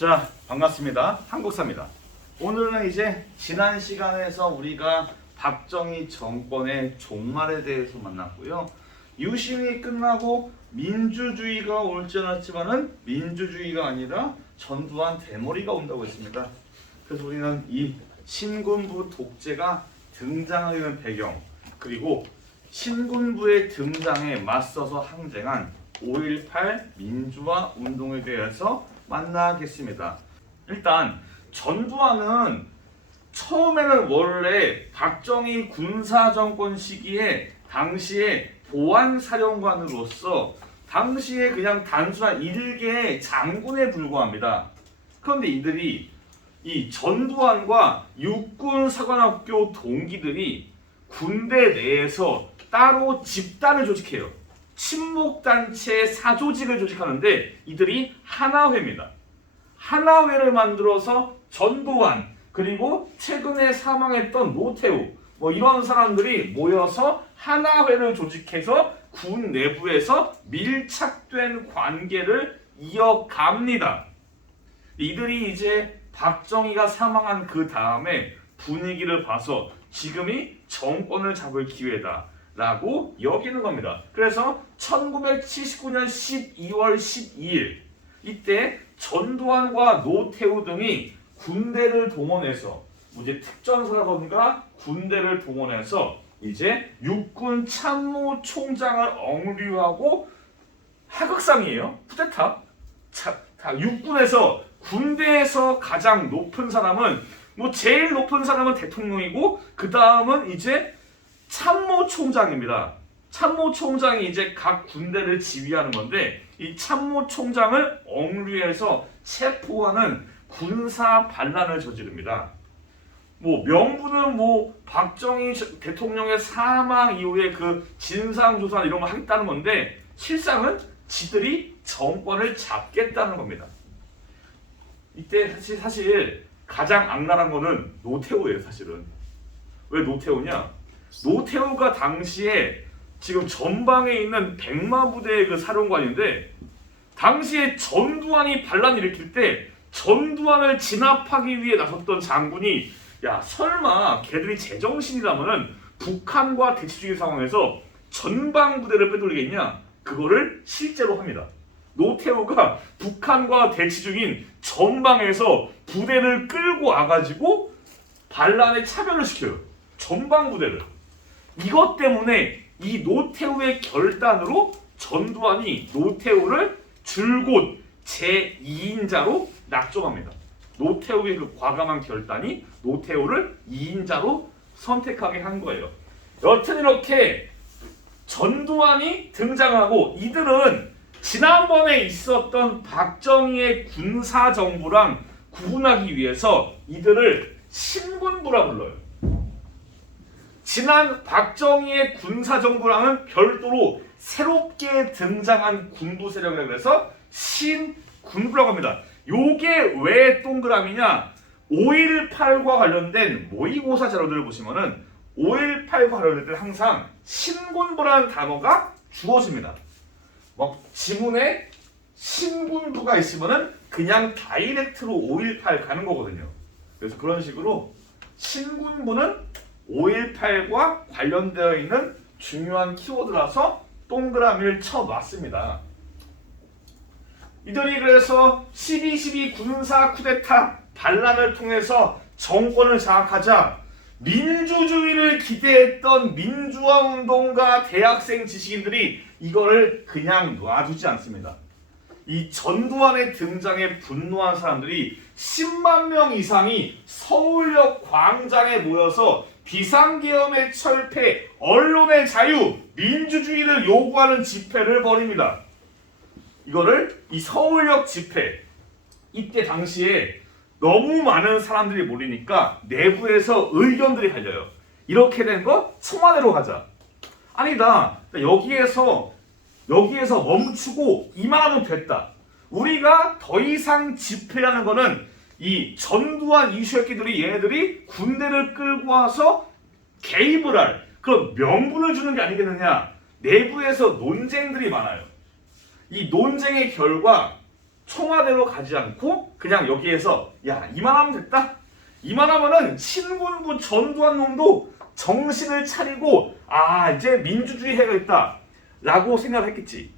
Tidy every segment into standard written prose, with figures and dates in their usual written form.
자, 반갑습니다. 한국사입니다. 오늘은 이제 지난 시간에서 우리가 박정희 정권의 종말에 대해서 만났고요. 유신이 끝나고 민주주의가 올지 않았지만은 민주주의가 아니라 전두환 대머리가 온다고 했습니다. 그래서 우리는 이 신군부 독재가 등장하게 된 배경, 그리고 신군부의 등장에 맞서서 항쟁한 5.18 민주화 운동에 대해서 만나겠습니다. 일단 전두환은 처음에는 원래 박정희 군사정권 시기에 당시에 보안사령관으로서 당시에 그냥 단순한 일개의 장군에 불과합니다. 그런데 이들이 이 전두환과 육군사관학교 동기들이 군대 내에서 따로 집단을 조직해요. 친목단체 사조직을 조직하는데 이들이 하나회입니다. 하나회를 만들어서 전두환 그리고 최근에 사망했던 노태우 이런 사람들이 모여서 하나회를 조직해서 군 내부에서 밀착된 관계를 이어갑니다. 이들이 이제 박정희가 사망한 그 다음에 분위기를 봐서 지금이 정권을 잡을 기회다 라고 여기는 겁니다. 그래서 1979년 12월 12일 이때 전두환과 노태우 등이 군대를 동원해서 이제 특전사라던가 군대를 동원해서 이제 육군 참모총장을 억류하고 하극상이에요. 쿠데타. 육군에서 군대에서 가장 높은 사람은 제일 높은 사람은 대통령이고 그 다음은 이제 참모총장입니다. 참모총장이 이제 각 군대를 지휘하는 건데 이 참모총장을 억류해서 체포하는 군사 반란을 저지릅니다. 명분은 박정희 대통령의 사망 이후에 그 진상조사 이런 거 하겠다는 건데 실상은 지들이 정권을 잡겠다는 겁니다. 이때 사실 가장 악랄한 거는 노태우예요. 사실은 왜 노태우냐? 노태우가 당시에 지금 전방에 있는 백마부대의 그 사령관인데 당시에 전두환이 반란 일으킬 때 전두환을 진압하기 위해 나섰던 장군이 야 설마 걔들이 제정신이라면은 북한과 대치 중인 상황에서 전방 부대를 빼돌리겠냐? 그거를 실제로 합니다. 노태우가 북한과 대치 중인 전방에서 부대를 끌고 와가지고 반란에 참여를 시켜요. 전방 부대를. 이것 때문에 이 노태우의 결단으로 전두환이 노태우를 줄곧 제2인자로 낙점합니다. 노태우의 그 과감한 결단이 노태우를 2인자로 선택하게 한 거예요. 여튼 이렇게 전두환이 등장하고 이들은 지난번에 있었던 박정희의 군사정부랑 구분하기 위해서 이들을 신군부라 불러요. 지난 박정희의 군사정부랑은 별도로 새롭게 등장한 군부 세력이라고 해서 신군부라고 합니다. 요게 왜 동그라미냐? 5.18과 관련된 모의고사 자료들을 보시면은 5.18과 관련된 항상 신군부라는 단어가 주어집니다. 지문에 신군부가 있으면은 그냥 다이렉트로 5.18 가는 거거든요. 그래서 그런 식으로 신군부는 5.18과 관련되어 있는 중요한 키워드라서 동그라미를 쳐놨습니다. 이들이 그래서 12.12 군사 쿠데타 반란을 통해서 정권을 장악하자 민주주의를 기대했던 민주화운동가 대학생 지식인들이 이거를 그냥 놔두지 않습니다. 이 전두환의 등장에 분노한 사람들이 10만 명 이상이 서울역 광장에 모여서 비상계엄의 철폐, 언론의 자유, 민주주의를 요구하는 집회를 벌입니다. 이거를 이 서울역 집회, 이때 당시에 너무 많은 사람들이 몰리니까 내부에서 의견들이 갈려요. 이렇게 된 거 청와대로 가자. 아니다. 여기에서 멈추고 이만하면 됐다. 우리가 더 이상 집회하는 거는 이 전두환 이슈새끼들이 얘네들이 군대를 끌고 와서 개입을 할 그런 명분을 주는 게 아니겠느냐. 내부에서 논쟁들이 많아요. 이 논쟁의 결과 청와대로 가지 않고 그냥 여기에서 야 이만하면 됐다. 이만하면은 신군부 전두환 놈도 정신을 차리고 아 이제 민주주의 해야겠다 라고 생각했겠지.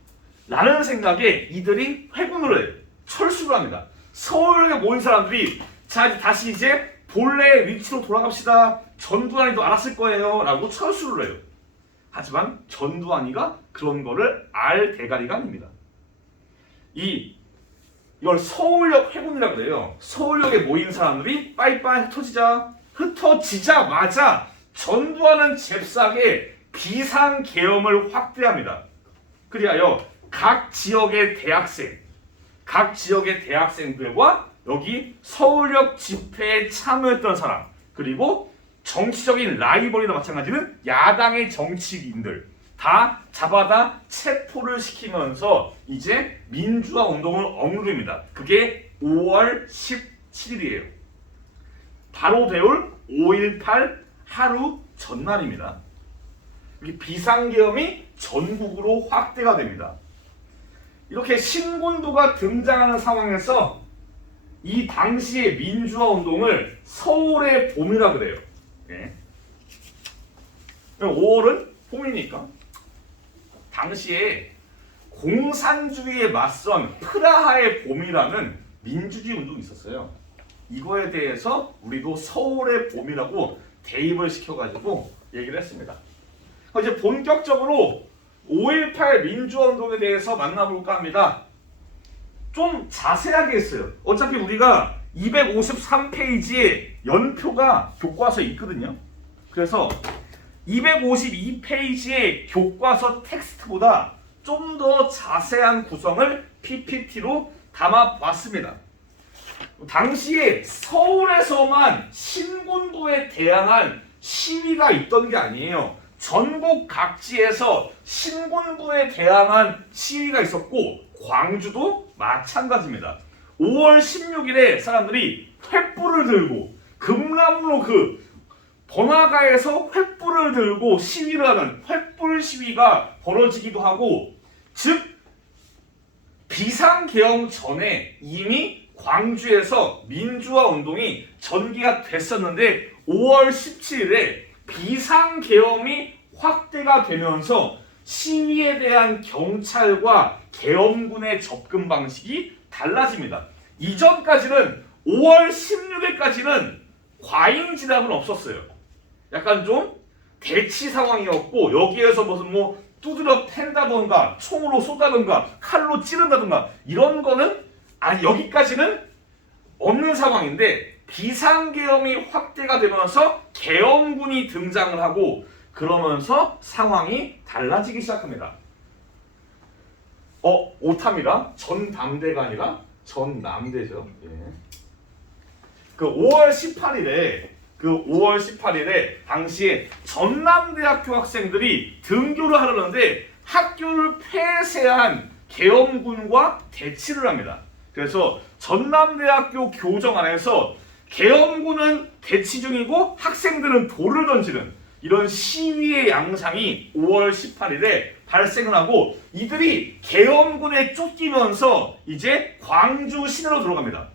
라는 생각에 이들이 회군을 해요. 철수를 합니다. 서울에 모인 사람들이 자 다시 이제 본래 위치로 돌아갑시다. 전두환이도 알았을 거예요 라고 철수를 해요. 하지만 전두환이가 그런 거를 알 대가리가 아닙니다. 이걸 서울역 회군이라고 그래요. 서울역에 모인 사람들이 빠이빠이 흩어지자마자 전두환은 잽싸게 비상계엄을 확대합니다. 그리하여 각 지역의 대학생들과 여기 서울역 집회에 참여했던 사람 그리고 정치적인 라이벌이나 마찬가지는 야당의 정치인들 다 잡아다 체포를 시키면서 이제 민주화 운동을 억누릅니다. 그게 5월 17일이에요. 바로 배울 5.18 하루 전날입니다. 이렇게 비상계엄이 전국으로 확대가 됩니다. 이렇게 신군부가 등장하는 상황에서 이 당시의 민주화 운동을 서울의 봄이라 그래요. 네. 5월은 봄이니까 당시에 공산주의에 맞선 프라하의 봄이라는 민주주의 운동이 있었어요. 이거에 대해서 우리도 서울의 봄이라고 대입을 시켜가지고 얘기를 했습니다. 이제 본격적으로 5.18 민주화 운동에 대해서 만나볼까 합니다. 좀 자세하게 했어요. 어차피 우리가 253페이지에 연표가 교과서에 있거든요. 그래서 252페이지의 교과서 텍스트보다 좀 더 자세한 구성을 PPT로 담아봤습니다. 당시에 서울에서만 신군부에 대항한 시위가 있던 게 아니에요. 전국 각지에서 신군부에 대항한 시위가 있었고 광주도 마찬가지입니다. 5월 16일에 사람들이 횃불을 들고 금남로 그 번화가에서 횃불을 들고 시위를 하는 횃불 시위가 벌어지기도 하고 즉 비상계엄 전에 이미 광주에서 민주화 운동이 전개가 됐었는데 5월 17일에 비상계엄이 확대가 되면서 시위에 대한 경찰과 계엄군의 접근 방식이 달라집니다. 이전까지는 5월 16일까지는 과잉 진압은 없었어요. 약간 좀 대치 상황이었고 여기에서 무슨 뭐 두드려 팬다던가 총으로 쏘다던가 칼로 찌른다던가 이런 거는 여기까지는 없는 상황인데 비상계엄이 확대가 되면서 계엄군이 등장을 하고 그러면서 상황이 달라지기 시작합니다. 오타입니다. 전당대가 아니라 전남대죠. 예. 그 5월 18일에 당시에 전남대학교 학생들이 등교를 하려는데 학교를 폐쇄한 계엄군과 대치를 합니다. 그래서 전남대학교 교정 안에서 계엄군은 대치 중이고 학생들은 돌을 던지는 이런 시위의 양상이 5월 18일에 발생을 하고 이들이 계엄군에 쫓기면서 이제 광주 시내로 들어갑니다.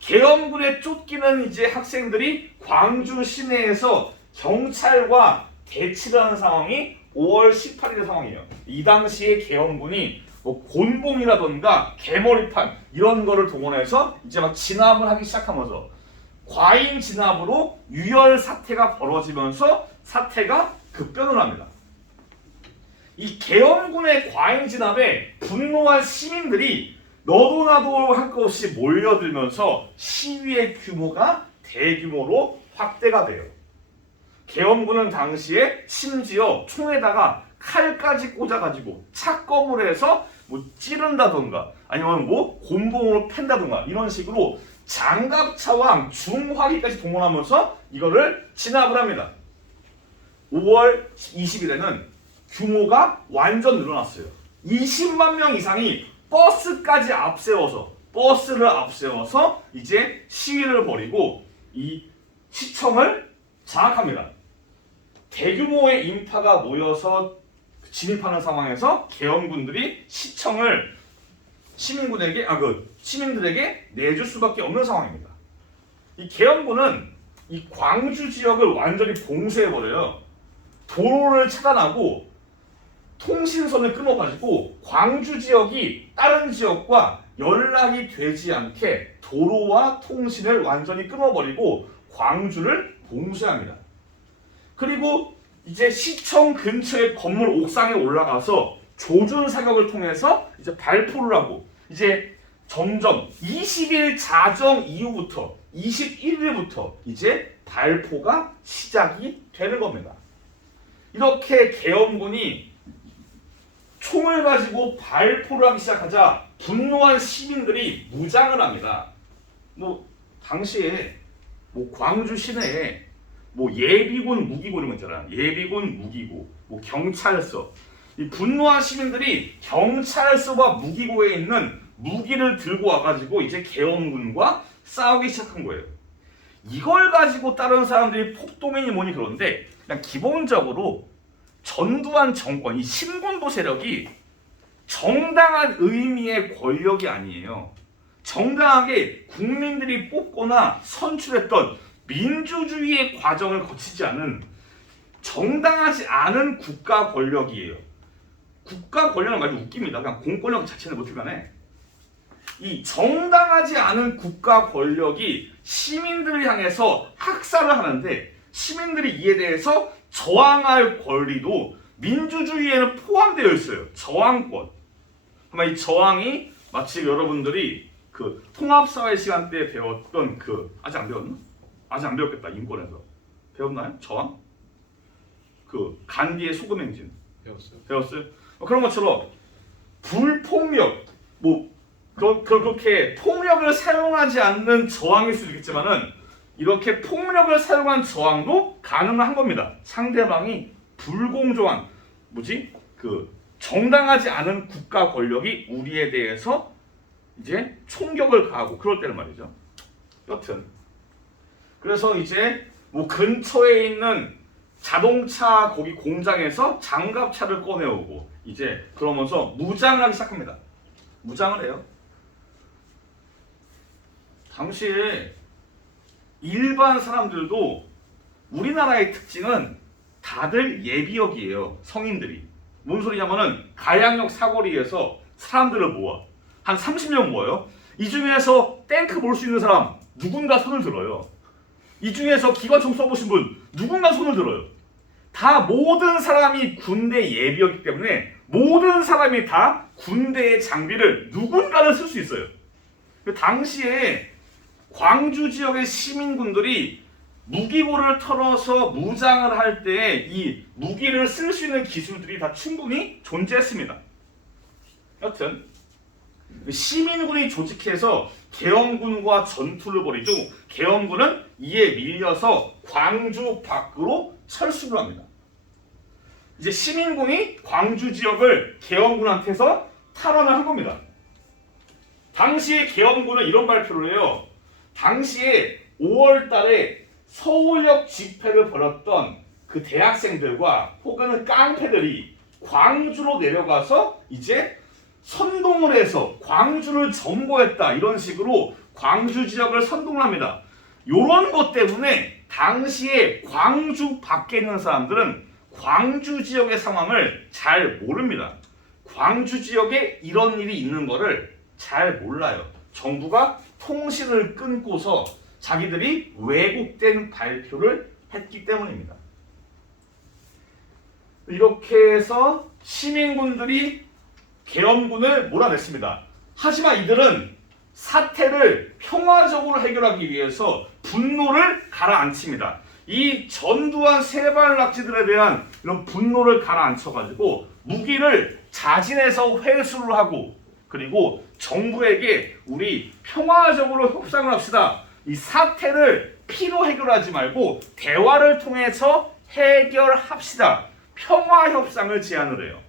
계엄군에 쫓기는 이제 학생들이 광주 시내에서 경찰과 대치를 하는 상황이 5월 18일의 상황이에요. 이 당시에 계엄군이 뭐 곤봉이라던가 개머리판 이런 거를 동원해서 이제 막 진압을 하기 시작하면서 과잉 진압으로 유혈 사태가 벌어지면서 사태가 급변을 합니다. 이 계엄군의 과잉 진압에 분노한 시민들이 너도 나도 할 것 없이 몰려들면서 시위의 규모가 대규모로 확대가 돼요. 계엄군은 당시에 심지어 총에다가 칼까지 꽂아가지고 착검을 해서 뭐 찌른다던가 아니면 뭐 곤봉으로 팬다던가 이런 식으로 장갑차와 중화기까지 동원하면서 이거를 진압을 합니다. 5월 20일에는 규모가 완전 늘어났어요. 20만 명 이상이 버스를 앞세워서 이제 시위를 벌이고 이 시청을 장악합니다. 대규모의 인파가 모여서 진입하는 상황에서 계엄군들이 시청을 시민들에게 내줄 수밖에 없는 상황입니다. 이 계엄군은 이 광주 지역을 완전히 봉쇄해버려요. 도로를 차단하고 통신선을 끊어가지고 광주 지역이 다른 지역과 연락이 되지 않게 도로와 통신을 완전히 끊어버리고 광주를 봉쇄합니다. 그리고 이제 시청 근처의 건물 옥상에 올라가서 조준 사격을 통해서 이제 발포를 하고 이제 점점 20일 자정 이후부터 21일부터 이제 발포가 시작이 되는 겁니다. 이렇게 계엄군이 총을 가지고 발포를 하기 시작하자 분노한 시민들이 무장을 합니다. 당시에 광주 시내에 예비군 무기고 이런 거 있잖아. 예비군 무기고, 경찰서. 이 분노한 시민들이 경찰서와 무기고에 있는 무기를 들고 와가지고 이제 계엄군과 싸우기 시작한 거예요. 이걸 가지고 다른 사람들이 폭동이니 뭐니 그런데 그냥 기본적으로 전두환 정권, 이 신군부 세력이 정당한 의미의 권력이 아니에요. 정당하게 국민들이 뽑거나 선출했던 민주주의의 과정을 거치지 않은 정당하지 않은 국가 권력이에요. 국가 권력은 아주 웃깁니다. 그냥 공권력 자체는 어떻게 가네. 이 정당하지 않은 국가 권력이 시민들을 향해서 학살을 하는데 시민들이 이에 대해서 저항할 권리도 민주주의에는 포함되어 있어요. 저항권. 아마 이 저항이 마치 여러분들이 그 통합사회 시간 때 배웠던 아직 안 배웠나? 아직 안 배웠겠다. 인권에서 배웠나요? 저항? 간디의 소금 행진 배웠어요? 그런 것처럼 불폭력 그렇게 폭력을 사용하지 않는 저항일 수도 있겠지만은 이렇게 폭력을 사용한 저항도 가능한 겁니다. 상대방이 불공정한 정당하지 않은 국가 권력이 우리에 대해서 이제 총격을 가하고 그럴 때는 말이죠. 여튼 그래서 이제 근처에 있는 자동차 거기 공장에서 장갑차를 꺼내오고 이제 그러면서 무장을 하기 시작합니다. 무장을 해요. 당시에 일반 사람들도 우리나라의 특징은 다들 예비역이에요. 성인들이. 뭔 소리냐면은 가양역 사거리에서 사람들을 모아. 한 30명 모아요. 이 중에서 탱크 볼 수 있는 사람 누군가 손을 들어요. 이 중에서 기관총 써보신 분 누군가 손을 들어요. 다 모든 사람이 군대 예비였기 때문에 모든 사람이 다 군대의 장비를 누군가는 쓸 수 있어요. 당시에 광주 지역의 시민군들이 무기고를 털어서 무장을 할 때 이 무기를 쓸 수 있는 기술들이 다 충분히 존재했습니다. 여튼 시민군이 조직해서 계엄군과 전투를 벌이고 계엄군은 이에 밀려서 광주 밖으로 철수를 합니다. 이제 시민군이 광주 지역을 계엄군한테서 탈환을 한 겁니다. 당시에 계엄군은 이런 발표를 해요. 당시에 5월 달에 서울역 집회를 벌였던 그 대학생들과 혹은 깡패들이 광주로 내려가서 이제 선동을 해서 광주를 점거했다. 이런 식으로 광주 지역을 선동을 합니다. 이런 것 때문에 당시에 광주 밖에 있는 사람들은 광주 지역의 상황을 잘 모릅니다. 광주 지역에 이런 일이 있는 거를 잘 몰라요. 정부가 통신을 끊고서 자기들이 왜곡된 발표를 했기 때문입니다. 이렇게 해서 시민군들이 계엄군을 몰아냈습니다. 하지만 이들은 사태를 평화적으로 해결하기 위해서 분노를 가라앉힙니다. 이 전두환 세발낙지들에 대한 이런 분노를 가라앉혀가지고 무기를 자진해서 회수를 하고 그리고 정부에게 우리 평화적으로 협상을 합시다. 이 사태를 피로 해결하지 말고 대화를 통해서 해결합시다. 평화협상을 제안을 해요.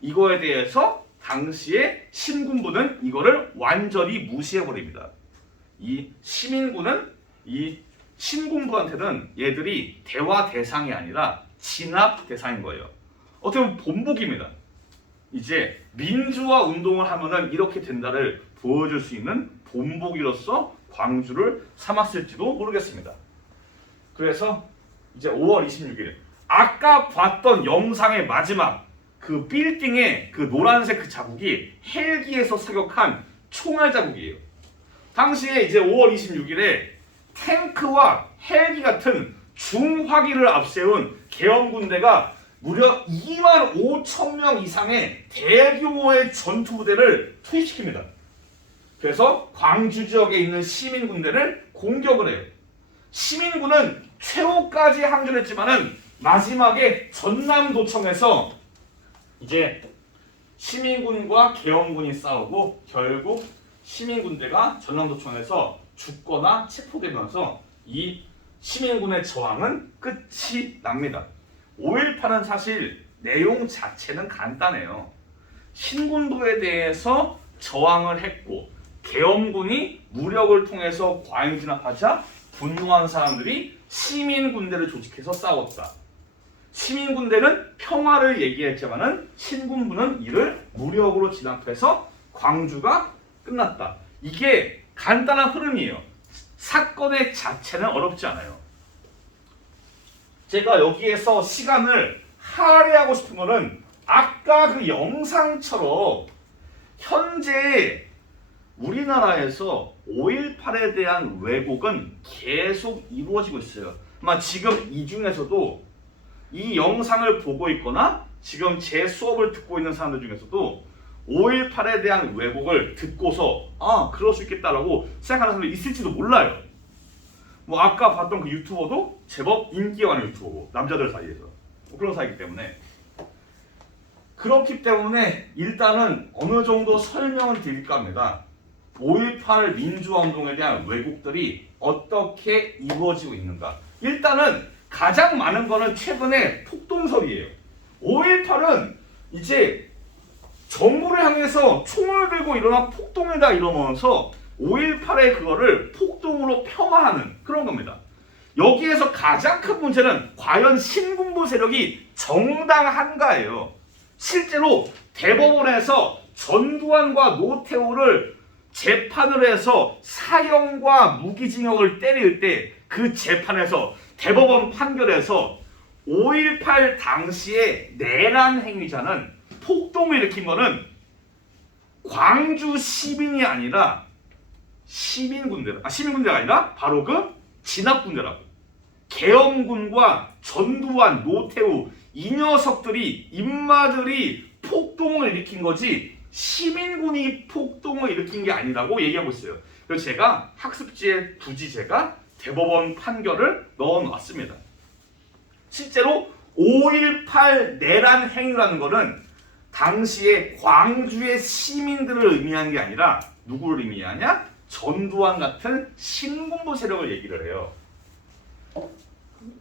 이거에 대해서 당시에 신군부는 이거를 완전히 무시해버립니다. 이 시민군은 이 신군부한테는 얘들이 대화 대상이 아니라 진압 대상인 거예요. 어떻게 보면 본보기입니다. 이제 민주화 운동을 하면은 이렇게 된다를 보여줄 수 있는 본보기로서 광주를 삼았을지도 모르겠습니다. 그래서 이제 5월 26일 아까 봤던 영상의 마지막 그 빌딩의 그 노란색 그 자국이 헬기에서 사격한 총알 자국이에요. 당시에 이제 5월 26일에 탱크와 헬기 같은 중화기를 앞세운 계엄군대가 무려 2만 5천 명 이상의 대규모의 전투부대를 투입시킵니다. 그래서 광주 지역에 있는 시민군대를 공격을 해요. 시민군은 최후까지 항전했지만은 마지막에 전남도청에서 이제 시민군과 계엄군이 싸우고 결국 시민군대가 전남도청에서 죽거나 체포되면서 이 시민군의 저항은 끝이 납니다. 5.18은 사실 내용 자체는 간단해요. 신군부에 대해서 저항을 했고 계엄군이 무력을 통해서 과잉 진압하자 분노한 사람들이 시민군대를 조직해서 싸웠다. 시민군대는 평화를 얘기했지만은 신군부는 이를 무력으로 진압해서 광주가 끝났다. 이게 간단한 흐름이에요. 사건의 자체는 어렵지 않아요. 제가 여기에서 시간을 할애하고 싶은 거는 아까 그 영상처럼 현재 우리나라에서 5.18에 대한 왜곡은 계속 이루어지고 있어요. 아마 지금 이 중에서도 이 영상을 보고 있거나 지금 제 수업을 듣고 있는 사람들 중에서도 5.18에 대한 왜곡을 듣고서 그럴 수 있겠다라고 생각하는 사람들이 있을지도 몰라요. 뭐 아까 봤던 그 유튜버도 제법 인기가 많은 유튜버고 남자들 사이에서 그런 사이이기 때문에 그렇기 때문에 일단은 어느 정도 설명을 드릴까 합니다. 5.18 민주화운동에 대한 왜곡들이 어떻게 이루어지고 있는가. 일단은 가장 많은 거는 최근에 폭동설이에요. 5.18은 이제 정부를 향해서 총을 들고 일어난 폭동이다 이러면서 5.18의 그거를 폭동으로 폄하하는 그런 겁니다. 여기에서 가장 큰 문제는 과연 신군부 세력이 정당한가예요. 실제로 대법원에서 전두환과 노태우를 재판을 해서 사형과 무기징역을 때릴 때 그 재판에서 대법원 판결에서 5.18 당시의 내란 행위자는 폭동을 일으킨 거는 광주 시민이 아니라 시민군대가 아니라 바로 그 진압군대라고. 계엄군과 전두환, 노태우 이 녀석들이 인마들이 폭동을 일으킨 거지 시민군이 폭동을 일으킨 게 아니라고 얘기하고 있어요. 그래서 제가 학습지에 굳이 제가 대법원 판결을 넣어놨습니다. 실제로 5.18 내란 행위라는 것은 당시에 광주의 시민들을 의미하는 게 아니라 누구를 의미하냐? 전두환 같은 신군부 세력을 얘기를 해요.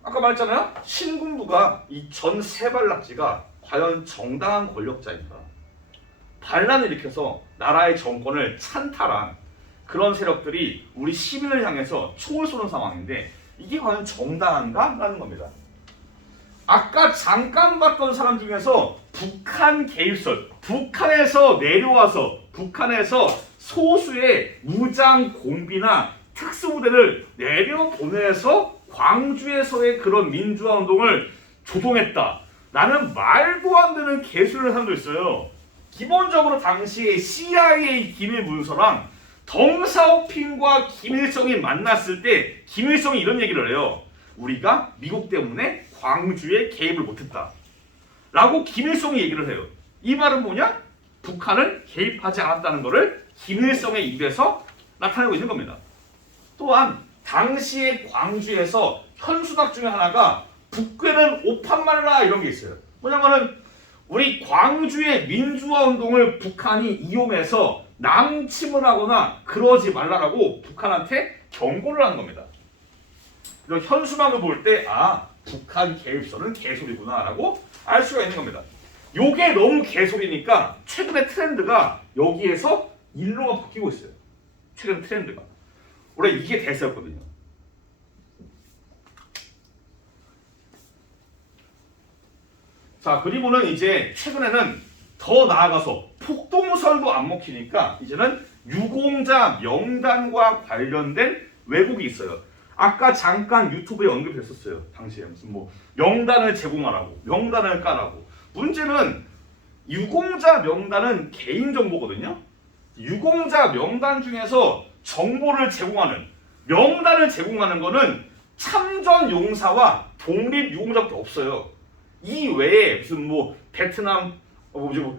아까 말했잖아요. 신군부가 이 전 세발낙지가 과연 정당한 권력자인가? 반란을 일으켜서 나라의 정권을 찬탈한 그런 세력들이 우리 시민을 향해서 총을 쏘는 상황인데 이게 과연 정당한가? 라는 겁니다. 아까 잠깐 봤던 사람 중에서 북한 개입설, 북한에서 내려와서 북한에서 소수의 무장 공비나 특수부대를 내려보내서 광주에서의 그런 민주화 운동을 조동했다. 라는 말도 안 되는 개소리를 사람도 있어요. 기본적으로 당시에 CIA 기밀 문서랑 덩샤오핑과 김일성이 만났을 때 김일성이 이런 얘기를 해요. 우리가 미국 때문에 광주에 개입을 못했다. 라고 김일성이 얘기를 해요. 이 말은 뭐냐? 북한은 개입하지 않았다는 것을 김일성의 입에서 나타내고 있는 겁니다. 또한 당시의 광주에서 현수막 중에 하나가 북괴는 오판말라 이런 게 있어요. 뭐냐면은 우리 광주의 민주화 운동을 북한이 이용해서 남침을 하거나 그러지 말라라고 북한한테 경고를 한 겁니다. 그래서 현수막을 볼 때 북한 개입설은 개소리구나 라고 알 수가 있는 겁니다. 요게 너무 개소리니까 최근에 트렌드가 여기에서 일로가 바뀌고 있어요. 최근 트렌드가. 원래 이게 대세였거든요. 자, 그리고는 이제 최근에는 더 나아가서 폭동설도 안 먹히니까 이제는 유공자 명단과 관련된 왜곡이 있어요. 아까 잠깐 유튜브에 언급했었어요. 당시에 무슨 뭐 명단을 제공하라고, 명단을 까라고. 문제는 유공자 명단은 개인정보거든요. 유공자 명단 중에서 정보를 제공하는, 명단을 제공하는 거는 참전용사와 독립유공자밖에 없어요. 이 외에 무슨 뭐 베트남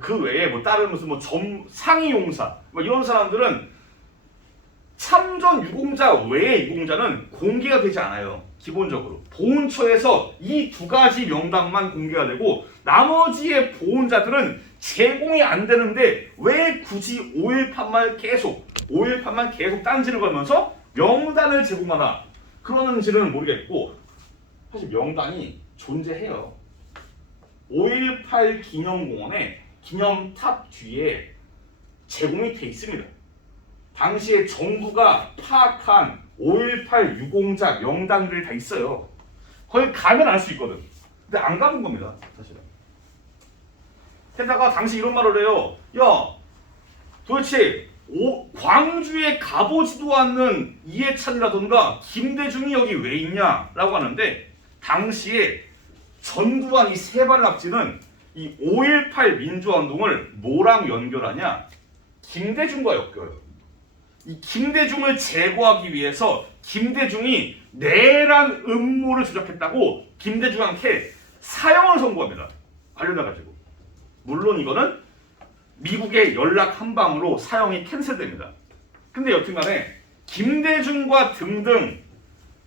그 외에 뭐 다른 무슨 뭐 상위용사 뭐 이런 사람들은 참전 유공자 외의 유공자는 공개가 되지 않아요. 기본적으로 보훈처에서 이 두 가지 명단만 공개가 되고 나머지의 보훈자들은 제공이 안 되는데 왜 굳이 5.18만 계속 딴지를 걸면서 명단을 제공하나 그러는지는 모르겠고 사실 명단이 존재해요. 5.18 기념공원에 기념탑 뒤에 제공이 돼 있습니다. 당시에 정부가 파악한 5.18 유공자 명단들이 다 있어요. 거기 가면 알 수 있거든. 근데 안 가는 겁니다, 사실은. 게다가 당시 이런 말을 해요. 야, 도대체 광주에 가보지도 않는 이해찬이라던가 김대중이 여기 왜 있냐라고 하는데 당시에 전두환 이 세 발의 낙지는 이 5.18 민주화운동을 뭐랑 연결하냐? 김대중과 엮여요. 이 김대중을 제거하기 위해서 김대중이 내란 음모를 조작했다고 김대중한테 사형을 선고합니다. 관련해가지고. 물론 이거는 미국의 연락 한 방으로 사형이 캔슬됩니다. 근데 여튼간에 김대중과 등등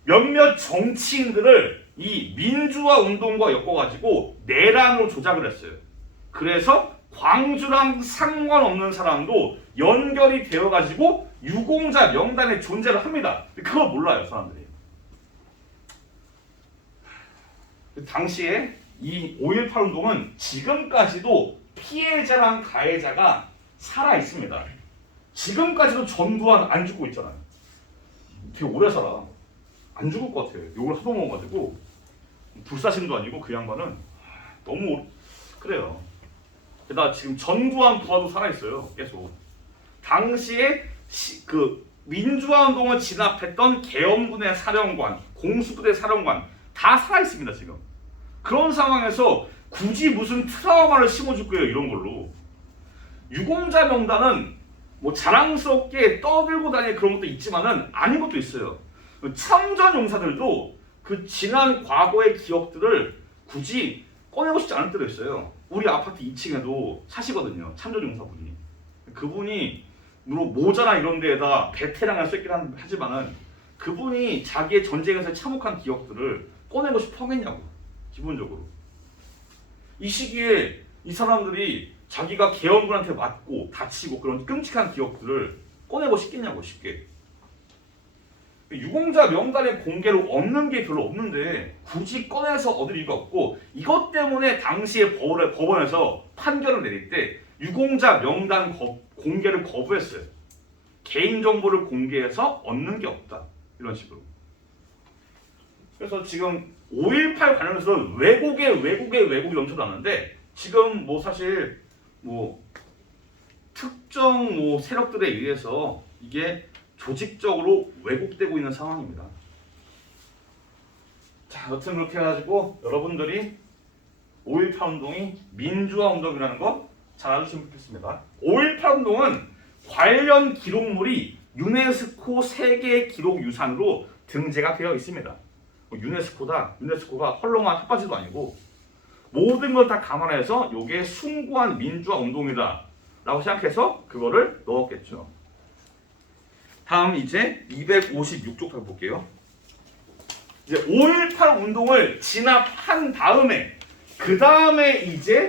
몇몇 정치인들을 이 민주화 운동과 엮어가지고 내란으로 조작을 했어요. 그래서 광주랑 상관없는 사람도 연결이 되어가지고 유공자 명단에 존재를 합니다. 그걸 몰라요, 사람들이. 당시에 이 5.18 운동은 지금까지도 피해자랑 가해자가 살아 있습니다. 지금까지도 전두환 안 죽고 있잖아요. 되게 오래 살아. 안 죽을 것 같아요. 욕을 하도 먹어가지고 불사신도 아니고 그 양반은 너무 그래요. 게다가 지금 전두환 부하도 살아 있어요. 계속. 당시에 그 민주화 운동을 진압했던 계엄군의 사령관, 공수부대 사령관 다 살아 있습니다 지금. 그런 상황에서 굳이 무슨 트라우마를 심어줄 거예요 이런 걸로. 유공자 명단은 뭐 자랑스럽게 떠들고 다니는 그런 것도 있지만은 아닌 것도 있어요. 참전 용사들도 그 지난 과거의 기억들을 굳이 꺼내고 싶지 않을 때도 있어요. 우리 아파트 2층에도 사시거든요. 참전 용사분이. 그분이 물론 모자나 이런 데에다 베테랑을 쓰긴 하지만은 그분이 자기의 전쟁에서 참혹한 기억들을 꺼내고 싶어 하겠냐고. 기본적으로. 이 시기에 이 사람들이 자기가 계엄군한테 맞고 다치고 그런 끔찍한 기억들을 꺼내고 싶겠냐고 쉽게. 유공자 명단의 공개를 얻는 게 별로 없는데 굳이 꺼내서 얻을 이유가 없고 이것 때문에 당시에 법원에서 판결을 내릴 때 유공자 명단 공개를 거부했어요. 개인정보를 공개해서 얻는 게 없다. 이런 식으로. 그래서 지금 5.18 관련해서 왜곡이 넘쳐나는데 지금 뭐 사실 뭐 특정 뭐 세력들에 의해서 이게 조직적으로 왜곡되고 있는 상황입니다. 자, 여튼 그렇게 해가지고 여러분들이 5.18 운동이 민주화 운동이라는 거 잘 알아주시면 좋겠습니다. 5.18 운동은 관련 기록물이 유네스코 세계 기록 유산으로 등재가 되어 있습니다. 유네스코가 헐렁한 핫바지도 아니고 모든 걸 다 감안해서 이게 숭고한 민주화 운동이다 라고 생각해서 그거를 넣었겠죠. 다음 이제 256쪽 볼게요. 이제 5.18 운동을 진압한 다음에 그 다음에 이제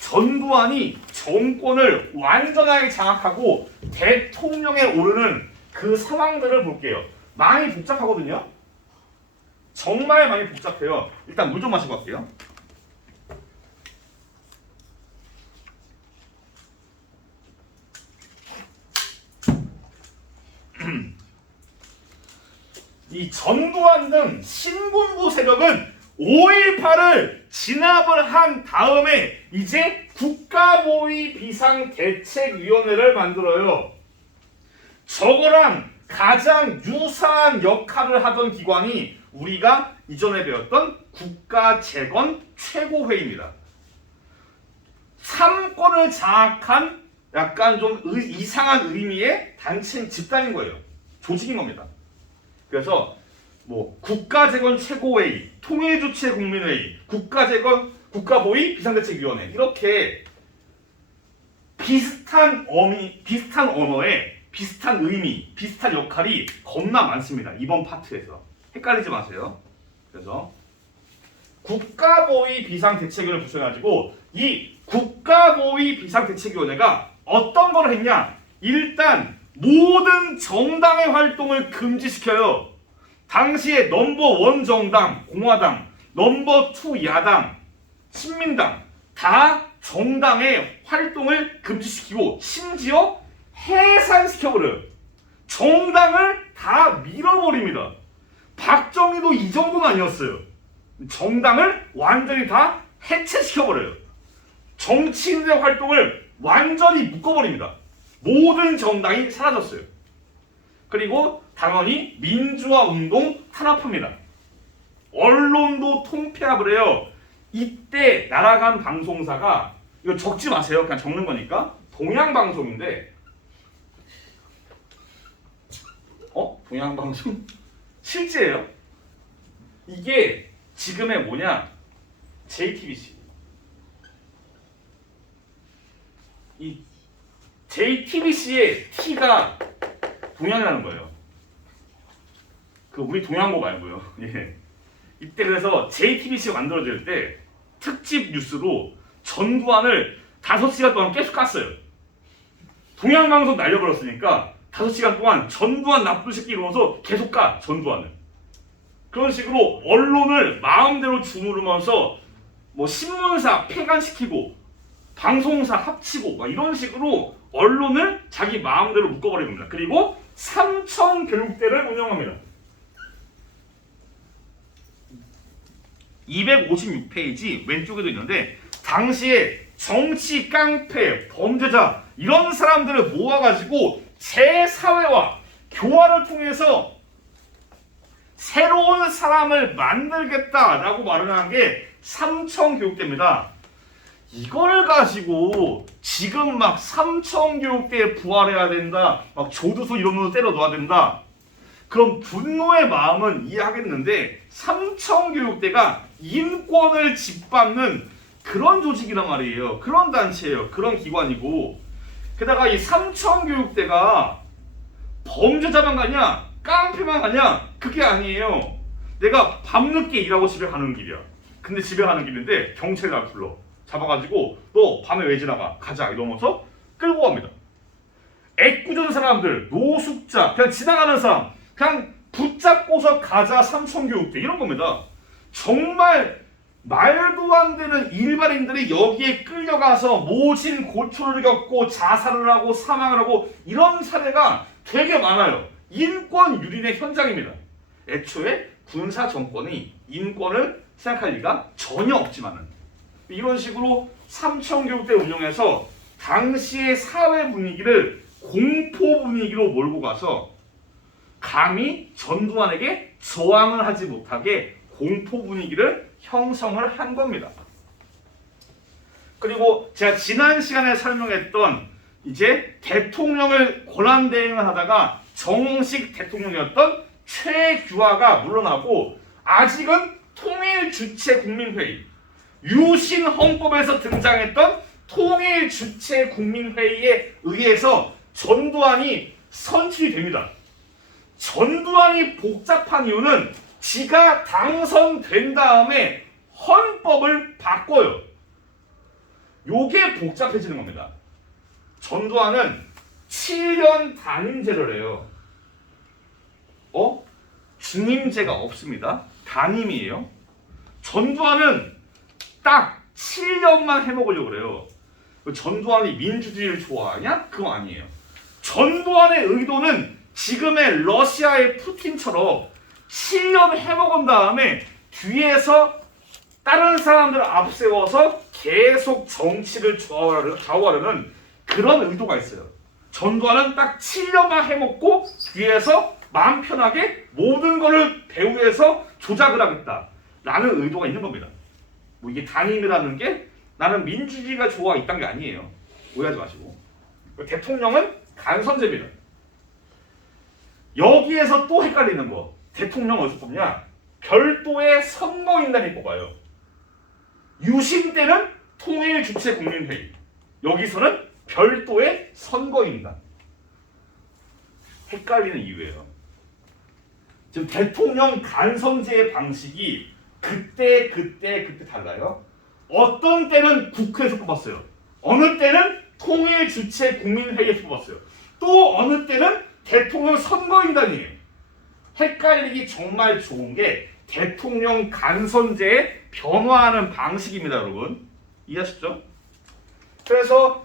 전두환이 정권을 완전하게 장악하고 대통령에 오르는 그 상황들을 볼게요. 많이 복잡하거든요. 정말 많이 복잡해요. 일단 물 좀 마시고 갈게요. 이 전두환 등 신군부 세력은 5.18을 진압을 한 다음에 이제 국가보위 비상대책위원회를 만들어요. 저거랑 가장 유사한 역할을 하던 기관이 우리가 이전에 배웠던 국가재건 최고회의입니다. 3권을 장악한 약간 좀 이상한 의미의 단체 집단인 거예요. 조직인 겁니다. 그래서 뭐 국가재건 최고회의, 통일주체국민회의, 국가보위 비상대책위원회 이렇게 비슷한 언어에 비슷한 의미, 비슷한 역할이 겁나 많습니다. 이번 파트에서 헷갈리지 마세요. 그래서 국가보위 비상대책위원회를 구성해가지고 이 국가보위 비상대책위원회가 어떤 걸 했냐? 일단 모든 정당의 활동을 금지시켜요. 당시에 넘버 1 정당, 공화당, 넘버 2 야당, 신민당 다 정당의 활동을 금지시키고 심지어 해산시켜버려요. 정당을 다 밀어버립니다. 박정희도 이 정도는 아니었어요. 정당을 완전히 다 해체시켜버려요. 정치인들의 활동을 완전히 묶어버립니다. 모든 정당이 사라졌어요. 그리고 당연히 민주화 운동 탄압합니다. 언론도 통폐합을 해요. 이때 날아간 방송사가 이거 적지 마세요. 그냥 적는 거니까 동양방송인데 동양방송? 실제예요. 이게 지금의 뭐냐? JTBC. 이 JTBC의 T가 동양이라는 거예요. 그 우리 동양고 말고요. 예. 이때 그래서 JTBC가 만들어질 때 특집 뉴스로 전두환을 5시간 동안 계속 깠어요. 동양방송 날려버렸으니까 5시간 동안 전두환 나쁜 새끼 이러면서 계속 까 전두환을. 그런 식으로 언론을 마음대로 주무르면서 뭐 신문사 폐간시키고 방송사 합치고 막 이런 식으로 언론을 자기 마음대로 묶어버립니다. 그리고 삼청교육대를 운영합니다. 256페이지 왼쪽에도 있는데 당시에 정치 깡패, 범죄자 이런 사람들을 모아가지고 재사회와 교화를 통해서 새로운 사람을 만들겠다라고 말을 한 게 삼청교육대입니다. 이걸 가지고 지금 막 삼청교육대에 부활해야 된다, 막 조두소 이런 거 때려 놓아야 된다. 그럼 분노의 마음은 이해하겠는데 삼청교육대가 인권을 짓밟는 그런 조직이란 말이에요. 그런 단체예요. 그런 기관이고 게다가 이 삼청교육대가 범죄자만 가냐? 깡패만 가냐? 그게 아니에요. 내가 밤늦게 일하고 집에 가는 길이야. 근데 집에 가는 길인데 경찰이 날 불러. 잡아가지고 너 밤에 왜 지나가? 가자 이러면서 끌고 갑니다. 애꿎은 사람들, 노숙자, 그냥 지나가는 사람 그냥 붙잡고서 가자 삼청교육대 이런 겁니다. 정말 말도 안 되는 일반인들이 여기에 끌려가서 모진 고초를 겪고 자살을 하고 사망을 하고 이런 사례가 되게 많아요. 인권 유린의 현장입니다. 애초에 군사 정권이 인권을 생각할 리가 전혀 없지만은 이런 식으로 삼청교육대 운영해서 당시의 사회 분위기를 공포 분위기로 몰고 가서 감히 전두환에게 저항을 하지 못하게 공포 분위기를 형성을 한 겁니다. 그리고 제가 지난 시간에 설명했던 이제 대통령을 권한대행을 하다가 정식 대통령이었던 최규하가 물러나고 아직은 통일주체국민회의, 유신헌법에서 등장했던 통일주체국민회의에 의해서 전두환이 선출이 됩니다. 전두환이 복잡한 이유는 지가 당선된 다음에 헌법을 바꿔요. 요게 복잡해지는 겁니다. 전두환은 7년 단임제를 해요. 중임제가 없습니다. 단임이에요. 전두환은 딱 7년만 해먹으려고 그래요. 전두환이 민주주의를 좋아하냐? 그거 아니에요. 전두환의 의도는 지금의 러시아의 푸틴처럼 7년 해먹은 다음에 뒤에서 다른 사람들을 앞세워서 계속 정치를 좌우하려는 그런 의도가 있어요. 전두환은 딱 7년만 해먹고 뒤에서 마음 편하게 모든 것을 배후에서 조작을 하겠다 라는 의도가 있는 겁니다. 뭐 이게 단임이라는 게 나는 민주주의가 좋아 이딴 게 아니에요. 오해하지 마시고. 대통령은 간선제입니다. 여기에서 또 헷갈리는 거. 대통령 어디서 뽑냐? 별도의 선거인단이 뽑아요. 유신 때는 통일 주체 국민회의. 여기서는 별도의 선거인단. 헷갈리는 이유예요. 지금 대통령 간선제의 방식이 그때 달라요. 어떤 때는 국회에서 뽑았어요. 어느 때는 통일 주체 국민회의에서 뽑았어요. 또 어느 때는 대통령 선거인단이에요. 헷갈리기 정말 좋은 게 대통령 간선제의 변화하는 방식입니다, 여러분. 이해하셨죠? 그래서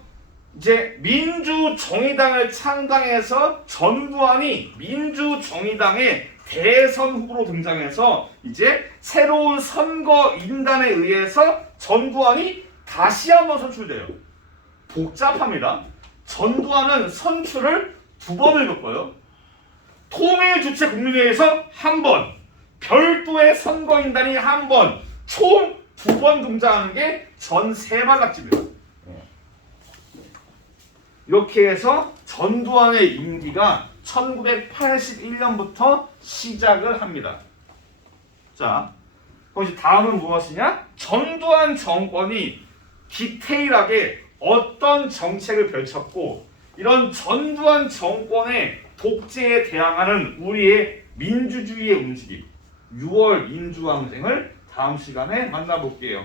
이제 민주정의당을 창당해서 전두환이 민주정의당의 대선 후보로 등장해서 이제 새로운 선거인단에 의해서 전두환이 다시 한번 선출돼요. 복잡합니다. 전두환은 선출을 2번을 겪어요. 통일주체 국민회의에서 1번, 별도의 선거인단이 1번, 총 2번 등장하는 게 전 3발락지입니다. 이렇게 해서 전두환의 임기가 1981년부터 시작을 합니다. 자, 그럼 이제 다음은 무엇이냐? 전두환 정권이 디테일하게 어떤 정책을 펼쳤고 이런 전두환 정권의 독재에 대항하는 우리의 민주주의의 움직임 6월 민주항쟁을 다음 시간에 만나볼게요.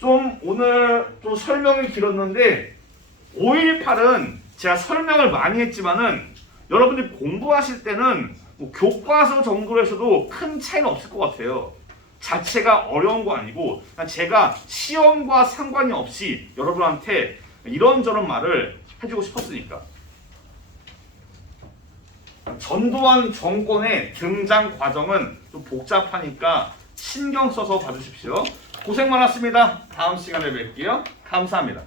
좀 오늘 좀 설명이 길었는데 5.18은 제가 설명을 많이 했지만은 여러분들이 공부하실 때는 뭐 교과서 정도로 해서도 큰 차이는 없을 것 같아요. 자체가 어려운 거 아니고 제가 시험과 상관이 없이 여러분한테 이런저런 말을 해주고 싶었으니까. 전두환 정권의 등장 과정은 좀 복잡하니까 신경 써서 봐주십시오. 고생 많았습니다. 다음 시간에 뵐게요. 감사합니다.